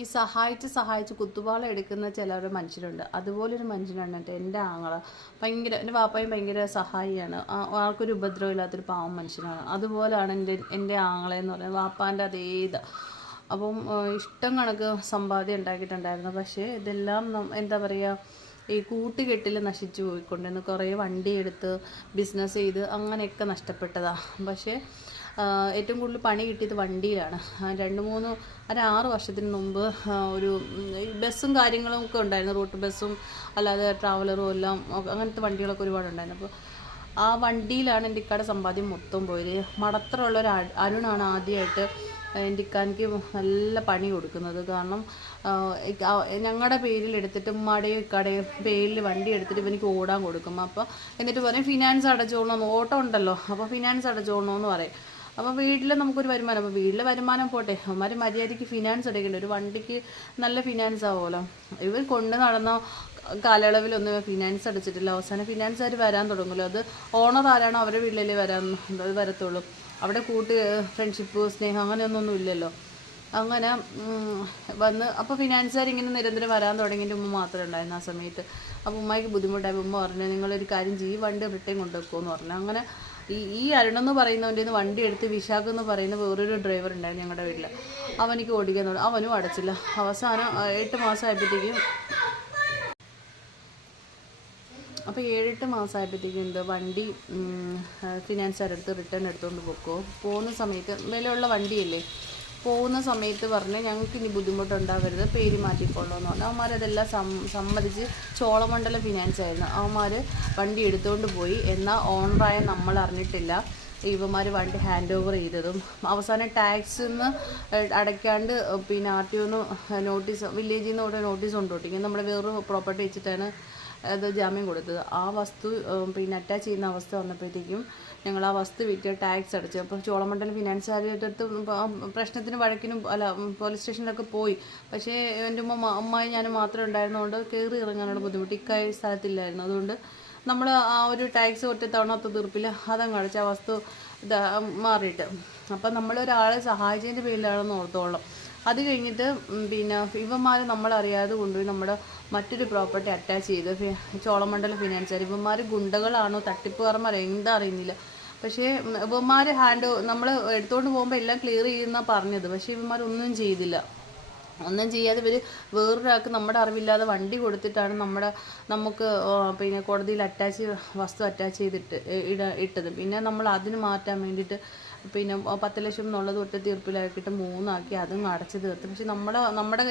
ഈ സഹായിച്ച് കുത്തുപാള എടുക്കുന്ന ചിലർ മനുഷ്യരുണ്ട്. അതുപോലൊരു മനുഷ്യനാണ് എൻ്റെ ആങ്ങള. ഭയങ്കര എൻ്റെ വാപ്പായും ഭയങ്കര സഹായിയാണ്. ആൾക്കൊരു ഉപദ്രവം ഇല്ലാത്തൊരു പാവം മനുഷ്യനാണ്. അതുപോലെയാണ് എൻ്റെ ആങ്ങളെന്ന് പറയുന്നത്. വാപ്പാൻ്റെ അതേ ഇത്. അപ്പം ഇഷ്ടം കണക്ക് സമ്പാദ്യം ഉണ്ടാക്കിയിട്ടുണ്ടായിരുന്നു. പക്ഷേ ഇതെല്ലാം എന്താ പറയുക, ഈ കൂട്ടുകെട്ടിൽ നശിച്ചു പോയിക്കൊണ്ടിരുന്നു. കുറേ വണ്ടിയെടുത്ത് ബിസിനസ് ചെയ്ത് അങ്ങനെയൊക്കെ നഷ്ടപ്പെട്ടതാണ്. പക്ഷേ ഏറ്റവും കൂടുതൽ പണി കിട്ടിയത് വണ്ടിയിലാണ്. 6 വർഷത്തിന് മുമ്പ് ഒരു ബസ്സും കാര്യങ്ങളും ഒക്കെ ഉണ്ടായിരുന്നു. റൂട്ട് ബസ്സും അല്ലാതെ ട്രാവലറും എല്ലാം അങ്ങനത്തെ വണ്ടികളൊക്കെ ഒരുപാടുണ്ടായിരുന്നു. അപ്പോൾ ആ വണ്ടിയിലാണ് എൻ്റെ ഇക്കയുടെ സമ്പാദ്യം മൊത്തം പോയത്. മടത്തറുള്ള ഒരു അരുണാണ് ആദ്യമായിട്ട് എൻ്റെ ഇക്കാനിക്ക് നല്ല പണി കൊടുക്കുന്നത്. കാരണം ഞങ്ങളുടെ പേരിൽ എടുത്തിട്ട് ഉമ്മാടെയും ഇക്കാടെയും പേരിൽ വണ്ടി എടുത്തിട്ട് ഇവനിക്ക് ഓടാൻ കൊടുക്കും. അപ്പോൾ എന്നിട്ട് പറയും ഫിനാൻസ് അടച്ചോളണം, ഓട്ടം ഉണ്ടല്ലോ, അപ്പോൾ ഫിനാൻസ് അടച്ചോളണമെന്ന് പറയും. അപ്പോൾ വീട്ടിൽ നമുക്കൊരു വരുമാനം, അപ്പോൾ വീട്ടിലെ വരുമാനം പോട്ടെ, അവന്മാർ മര്യാദയ്ക്ക് ഫിനാൻസ് അടയ്ക്കേണ്ട, ഒരു വണ്ടിക്ക് നല്ല ഫിനാൻസ് ആവുമല്ലോ. ഇവർ കൊണ്ട് നടന്ന കാലയളവിലൊന്നും ഫിനാൻസ് അടച്ചിട്ടില്ല. അവസാനം ഫിനാൻസുകാർ വരാൻ തുടങ്ങുമല്ലോ. അത് ഓണർ ആരാണോ അവരുടെ വീട്ടിലല്ലേ വരത്തുള്ളൂ. അവിടെ ഫ്രണ്ട്ഷിപ്പ് സ്നേഹം അങ്ങനെയൊന്നും ഇല്ലല്ലോ. അങ്ങനെ വന്ന് അപ്പോൾ ഫിനാൻസുകാർ ഇങ്ങനെ നിരന്തരം വരാൻ തുടങ്ങിയിട്ട് ഉമ്മ മാത്രമേ ഉണ്ടായിരുന്നു ആ സമയത്ത്. അപ്പോൾ ഉമ്മയ്ക്ക് ബുദ്ധിമുട്ടായപ്പോൾ ഉമ്മ പറഞ്ഞു, നിങ്ങളൊരു കാര്യം ചെയ്യും, വണ്ടി റിട്ടേൺ കൊണ്ടുവെക്കുമെന്ന് പറഞ്ഞു. അങ്ങനെ ഈ അരുണെന്ന് പറയുന്നവൻ്റെ വണ്ടി എടുത്ത് വിശാഖ് എന്ന് പറയുന്ന വേറൊരു ഡ്രൈവർ ഉണ്ടായിരുന്നു ഞങ്ങളുടെ വീട്ടിൽ. അവനിക്ക് ഓടിക്കാൻ തുടങ്ങി. അവനും അടച്ചില്ല. അവസാനം 7 മാസമായപ്പോഴത്തേക്കും അപ്പോൾ 7-8 മാസമായപ്പോഴത്തേക്കും വണ്ടി ഫിനാൻസുകാരെടുത്ത് റിട്ടേൺ എടുത്തുകൊണ്ട് പോകുന്ന സമയത്ത് വിലയുള്ള വണ്ടിയല്ലേ, പോകുന്ന സമയത്ത് പറഞ്ഞ് ഞങ്ങൾക്ക് ഇനി ബുദ്ധിമുട്ടുണ്ടാവരുത്, പേര് മാറ്റിക്കൊള്ളുമെന്ന് പറഞ്ഞു. അവന്മാരതെല്ലാം സമ്മതിച്ച് ചോളമണ്ഡലം ഫിനാൻസ് ആയിരുന്നു. അവന്മാർ വണ്ടി എടുത്തുകൊണ്ട് പോയി. എന്നാൽ ഓണറായ നമ്മൾ അറിഞ്ഞിട്ടില്ല ഇവന്മാർ വണ്ടി ഹാൻഡ് ഓവർ ചെയ്തതും. അവസാനം ടാക്സിൽ നിന്ന് അടയ്ക്കാണ്ട് പിന്നെ RTO നോട്ടീസ്, വില്ലേജിൽ നിന്ന് ഇവിടെ നോട്ടീസ് കൊണ്ടുപോട്ടിങ്ങനെ നമ്മുടെ വേറൊരു പ്രോപ്പർട്ടി വെച്ചിട്ടാണ് അത് ജാമ്യം കൊടുത്തത്. ആ വസ്തു പിന്നെ അറ്റാച്ച് ചെയ്യുന്ന അവസ്ഥ വന്നപ്പോഴത്തേക്കും ഞങ്ങൾ ആ വസ്തു വിറ്റ് ടാക്സ് അടച്ചു. അപ്പോൾ ചോളമണ്ഡലം ഫിനാൻസുകാരുടെ അടുത്ത് പ്രശ്നത്തിന് വഴക്കിനും പോലീസ് സ്റ്റേഷനിലൊക്കെ പോയി. പക്ഷേ എൻ്റെ അമ്മായി ഞാൻ മാത്രമേ ഉണ്ടായിരുന്നതുകൊണ്ട് കയറി ഇറങ്ങാനുള്ള ബുദ്ധിമുട്ട്. ഇക്കായ സ്ഥലത്തില്ലായിരുന്നു. അതുകൊണ്ട് നമ്മൾ ആ ഒരു ടാക്സ് ഒറ്റ തവണ തീർപ്പില്ല അതങ്ങ് അടച്ച ആ വസ്തു മാറിയിട്ട്. അപ്പം നമ്മളൊരാളെ സഹായിച്ചതിൻ്റെ പേരിലാണെന്ന് ഓർത്തോളം. അത് കഴിഞ്ഞിട്ട് പിന്നെ ഇവന്മാർ നമ്മളറിയാതെ കൊണ്ടുപോയി നമ്മുടെ മറ്റൊരു പ്രോപ്പർട്ടി അറ്റാച്ച് ചെയ്ത് ചോളമണ്ഡലം ഫിനാൻസുകാർ. ഇവന്മാർ ഗുണ്ടകളാണോ തട്ടിപ്പുകാരന്മാരോ എന്താ അറിയുന്നില്ല. പക്ഷേ ഇവന്മാർ നമ്മൾ എടുത്തുകൊണ്ട് പോകുമ്പോൾ എല്ലാം ക്ലിയർ ചെയ്യുന്ന പറഞ്ഞത്. പക്ഷേ ഇവന്മാരൊന്നും ചെയ്തില്ല. ഒന്നും ചെയ്യാതെ ഇവർ വേറൊരാൾക്ക് നമ്മുടെ അറിവില്ലാതെ വണ്ടി കൊടുത്തിട്ടാണ് നമുക്ക് പിന്നെ കോടതിയിൽ വസ്തു അറ്റാച്ച് ചെയ്തിട്ട് ഇട്ടത്. പിന്നെ നമ്മൾ അതിന് മാറ്റാൻ വേണ്ടിയിട്ട് പിന്നെ 10 ലക്ഷം എന്നുള്ളത് ഒറ്റ തീർപ്പിലാക്കിയിട്ട് 3 ആക്കി അതും അടച്ചു തീർത്ത്. പക്ഷെ നമ്മുടെ കയ്യിൽ